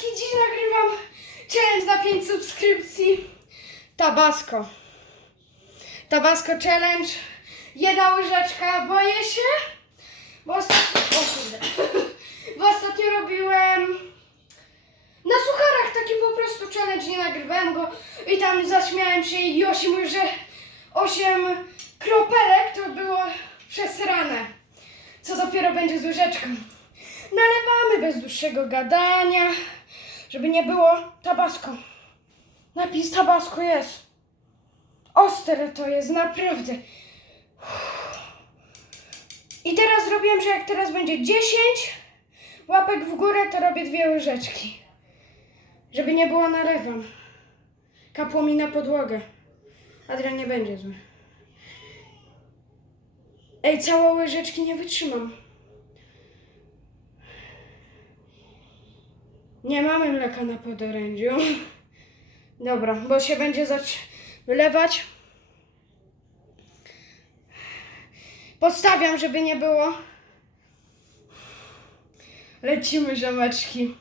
dziś nagrywam challenge na 5 subskrypcji. Tabasco. Tabasco challenge. Jedna łyżeczka, boję się, bo ostatnio, o bo ostatnio robiłem na sucharach taki po prostu challenge, nie nagrywałem go i tam zaśmiałem się i 8 łyże, 8 kropelek to było przesrane. Co dopiero będzie z łyżeczką. Nalewamy bez dłuższego gadania, żeby nie było tabasco. Napis tabasco jest. Ostre to jest, naprawdę. I teraz zrobiłem, że jak teraz będzie 10 łapek w górę, to robię dwie łyżeczki. Żeby nie było nalewam. Kapło mi na podłogę. Adrian nie będzie zły. Ej, całe łyżeczki nie wytrzymam. Nie mamy mleka na podorędziu. Dobra, bo się będzie zać wylewać. Podstawiam, żeby nie było. Lecimy, ziomeczki.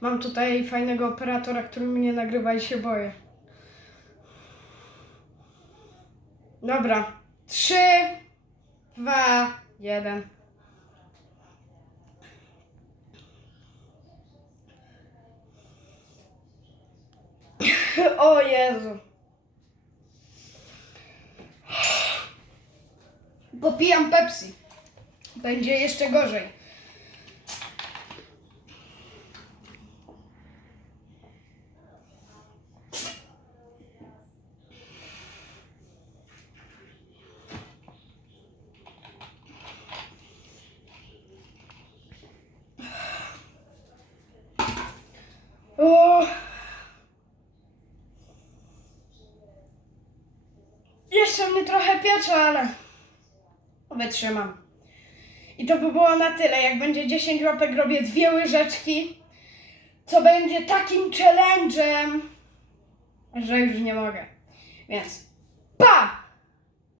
Mam tutaj fajnego operatora, który mnie nagrywa i się boję. Dobra. Trzy, dwa, jeden. O Jezu. Popijam Pepsi. Będzie jeszcze gorzej. O. Jeszcze mnie trochę piecze, ale wytrzymam. I to by było na tyle. Jak będzie 10 łapek, robię dwie łyżeczki, co będzie takim challenge'em, że już nie mogę. Więc pa!